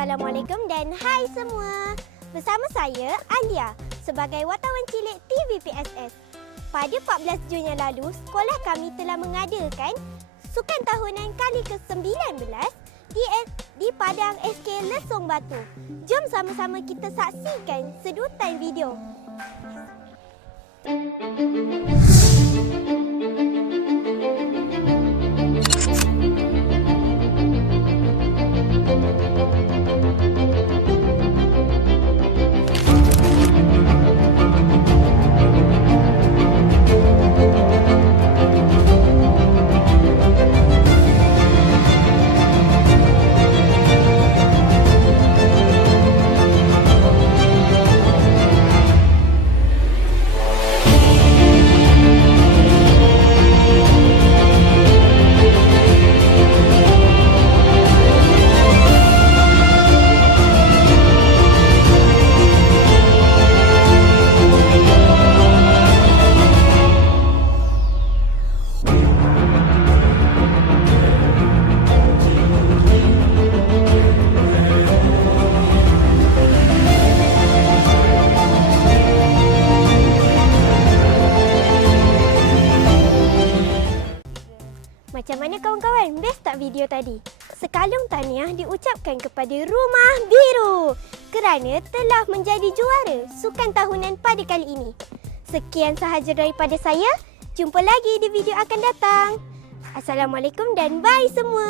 Assalamualaikum dan hai semua. Bersama saya Alia sebagai wartawan cilik TVPSS. Pada 14 Jun yang lalu, sekolah kami telah mengadakan Sukan Tahunan kali ke-19 di di Padang SK Lesong Batu. Jom sama-sama kita saksikan sedutan video. Macam mana kawan-kawan? Best tak video tadi? Sekalung tahniah diucapkan kepada Rumah Biru kerana telah menjadi juara sukan tahunan pada kali ini. Sekian sahaja daripada saya. Jumpa lagi di video akan datang. Assalamualaikum dan bye semua.